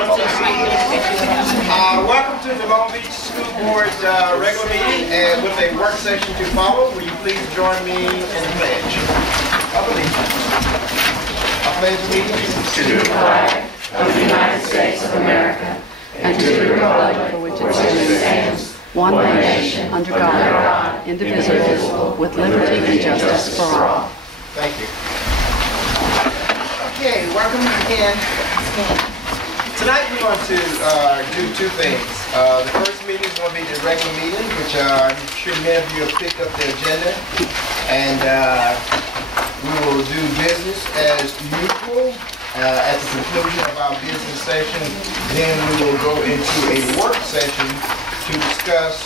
Welcome to the Long Beach School Board's regular meeting, and with a work session to follow. Will you please join me in the pledge of allegiance? I pledge allegiance to the flag of the United States of America and to the republic for which it stands, one nation, under God, indivisible, with liberty and justice for all. Thank you. Okay, welcome again. Tonight we're going to do two things. The first meeting is going to be the regular meeting, which I'm sure many of you have picked up the agenda. And we will do business as usual at the conclusion of our business session. Then we will go into a work session to discuss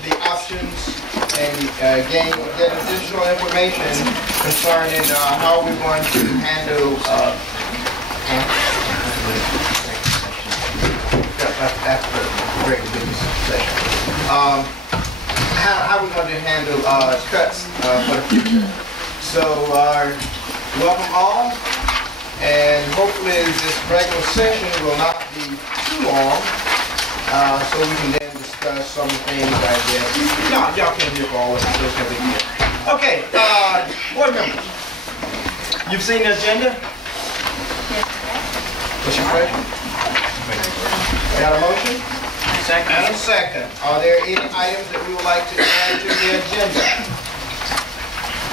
the options and get additional information concerning how we're going to handle after the regular business session. How we're going to handle cuts for the future. So welcome all, and hopefully this regular session will not be too long, so we can then discuss some of the things I guess. Y'all can't hear for all of it, so it's going to be good. Okay, board members, you've seen the agenda? What's your pleasure? Got a motion? Second. And a second. Are there any items that we would like to add to the agenda?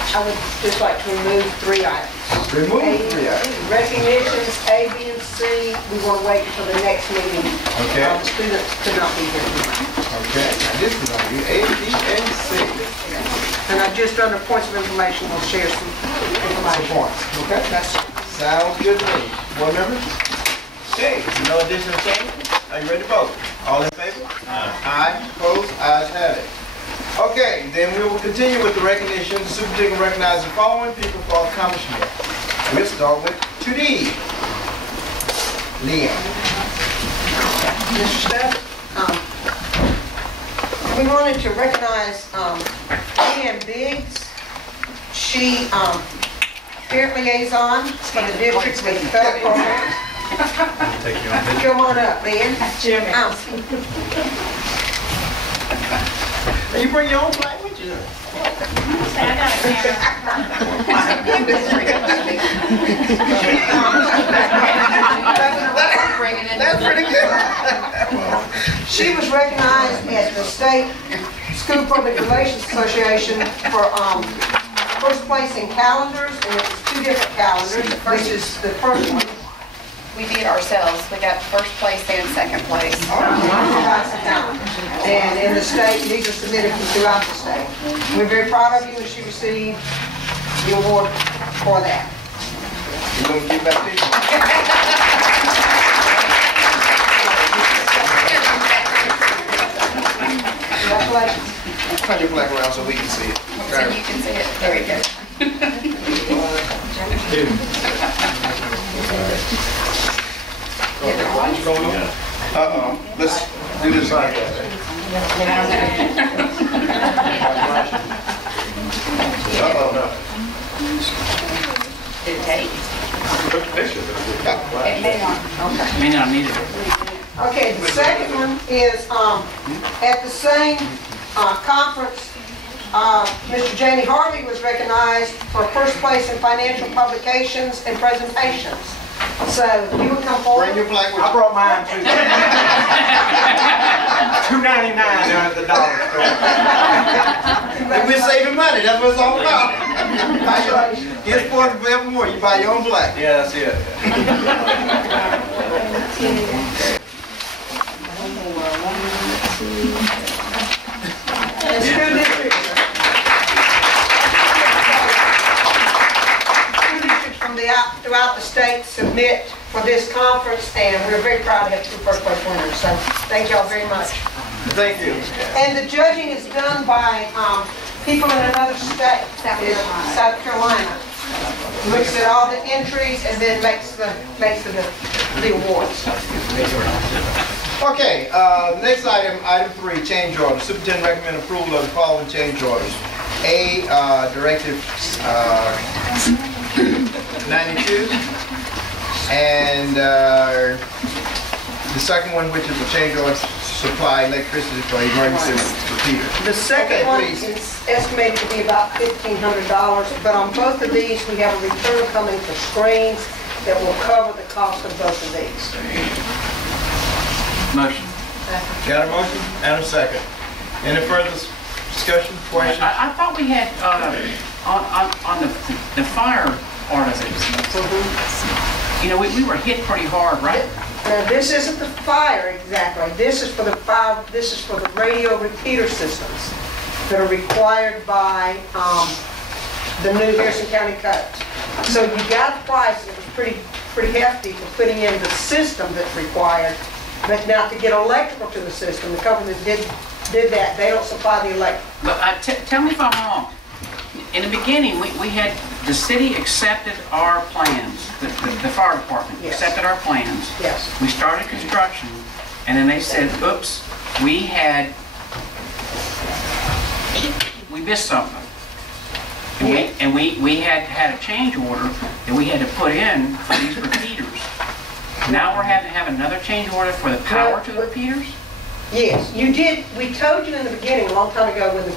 I would just like to remove 3 items. Remove 3 items. Recognitions A, B, and C, we want to wait until the next meeting. Okay. Students could not be here tonight. Okay, now this is going to be A, B, and C. And I just, under points of information, will share some information. Points. Okay. Sounds good to me. Board members? Okay, no additional changes? Are you ready to vote? All in favor? Aye. Opposed? Ayes have it. Okay, then we will continue with the recognition. The superintendent recognizes the following people for accomplishment. We'll start with 2D. Leanne. Mr. Steph, we wanted to recognize Leanne Biggs. She peer liaison for the district with the federal programs. Come on up, Leanne. Jimmy. You bring your own flag with you? That's pretty good. She was recognized at the State School Public Relations Association for first place in calendars, and it was 2 different calendars. Which is the first one. We did ourselves. We got first place and second place. And in the state, these are submitted from throughout the state. We're very proud of you, and she received the award for that. You going to give that to you? Congratulations. Turn your flag around so we can see it. So you can see it. There you go. Let's do this again. Did it take? It may not. Okay. May not need it. Okay, the second one is at the same conference, Mr. Jamie Harvey was recognized for first place in financial publications and presentations. So you would come forward. Bring your flag with you. I brought mine too. $2.99 down at the dollar store. And we're saving money. That's what it's all about. Get for forevermore. You buy your own flag. Yeah, that's it. And school districts from throughout the state submit for this conference, and we're very proud to have 2 first place winners. So thank y'all very much. Thank you. And the judging is done by people in another state, South Carolina. Looks at all the entries and then makes the awards. Okay, next item, item 3, change order. Superintendent recommend approval of the following change orders. A, Directive 92, And the second one, which is a change order supply electricity for emergency repeater. The second Okay, one please. is estimated to be about $1,500, but on both of these, we have a return coming for screens that will cover the cost of both of these. Motion. Got a motion and a second. Any further discussion, questions? I thought we had, on the fire part of it, you know, we were hit pretty hard, right? Now, this isn't the fire exactly. This is for the fire. This is for the radio repeater systems that are required by the new Harrison County codes. So you got a price that was pretty hefty for putting in the system that's required. But now to get electrical to the system, the company that did that, they don't supply the electrical. But tell me if I'm wrong. In the beginning, we had, the city accepted our plans, the fire department Yes. accepted our plans. Yes. We started construction, and then they said, oops, we missed something. And we had a change order that we had to put in for these repeaters. Now we're having to have another change order for the power to the repeaters? Yes, you did. We told you in the beginning, a long time ago, when the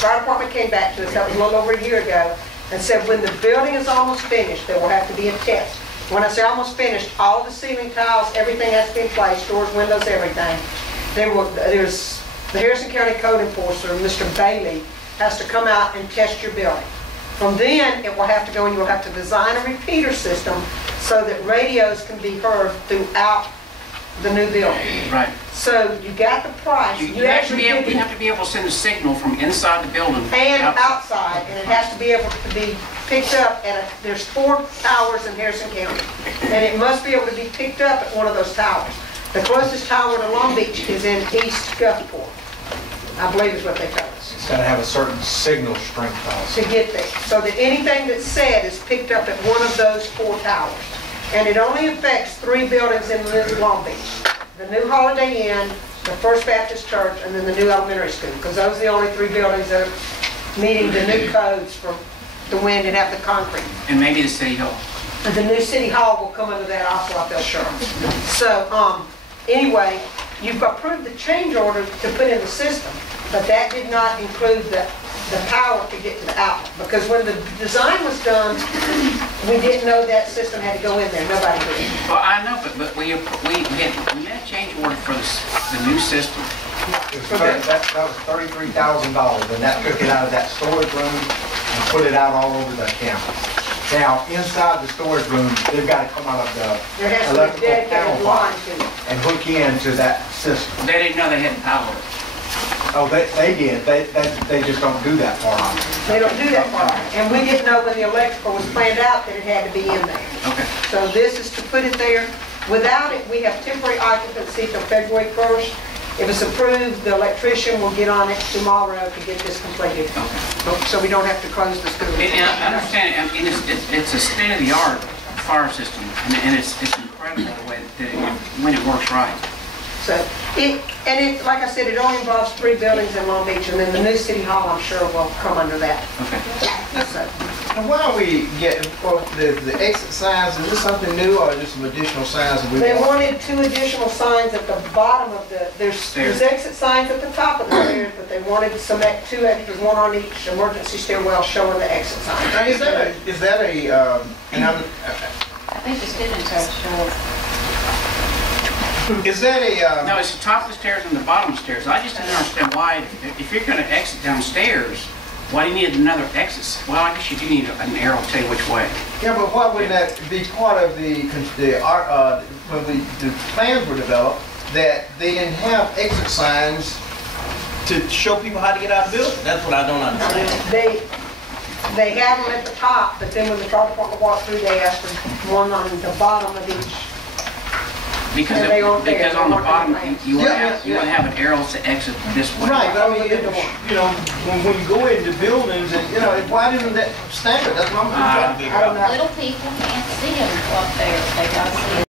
fire department came back to us, that was a little over a year ago, and said when the building is almost finished, there will have to be a test. When I say almost finished, all the ceiling tiles, everything has to be in place, doors, windows, everything. There's the Harrison County Code Enforcer, Mr. Bailey, has to come out and test your building. From then, it will have to go and you'll have to design a repeater system so that radios can be heard throughout the new building. Right. So you got the price. You have to be able to send a signal from inside the building. And outside, and it has to be able to be picked up there's 4 towers in Harrison County, and it must be able to be picked up at one of those towers. The closest tower to Long Beach is in East Gulfport, I believe is what they told us. It's got to have a certain signal strength also. To get there, so that anything that's said is picked up at one of those 4 towers. And it only affects 3 buildings in Long Beach. The new Holiday Inn, the First Baptist Church, and then the new elementary school, because those are the only 3 buildings that are meeting the new codes for the wind and have the concrete. And maybe the city hall. And the new city hall will come under that also, I feel sure. So, anyway, you've approved the change order to put in the system, but that did not include the power to get to the outlet. Because when the design was done, we didn't know that system had to go in there. Nobody did. Well, I know, but we had a change order for the new system. That was $33,000, and that took it out of that storage room and put it out all over the campus. Now, inside the storage room, they've got to come out of the There has to be a electrical panel dedicated line box to it. and hook into that system. They didn't know they had power. Oh, they did. They just don't do that part. They don't do that part. And we didn't know when the electrical was planned out that it had to be in there. Okay. So this is to put it there. Without it, we have temporary occupancy till February 1st. If it's approved, the electrician will get on it tomorrow to get this completed. Okay. So we don't have to close the school. And I understand, I mean, it's a state-of-the-art fire system, and it's incredible the way that when it works right. So like I said, it only involves 3 buildings in Long Beach, and then the new city hall, I'm sure, will come under that. Okay. So, And why are we getting, well, the exit signs, is this something new or just some additional signs that we they want? wanted 2 additional signs at the bottom of there's exit signs at the top of the stairs, but they wanted 2 extras, 1 on each emergency stairwell showing the exit sign. Now, is that a, and I think the students are short. is that a, No, it's the top of the stairs and the bottom of the stairs. I just didn't understand why, if you're going to exit downstairs, why do you need another exit? Well, I guess you do need an arrow to tell you which way. yeah, but why wouldn't that be part of when the plans were developed, that they didn't have exit signs to show people how to get out of the building? That's what I don't understand. They have them at the top, but then when the fire department walked through, they asked for 1 on the bottom of each. Because And they aren't there. because on the They're bottom, marking the you want plans. to have an arrow to exit this way. Right, but I mean, Over the door. you know, when you go into buildings and, you know, why isn't that standard? That's what I'm trying to figure I don't out. know. Little people can't see them up there. They gotta see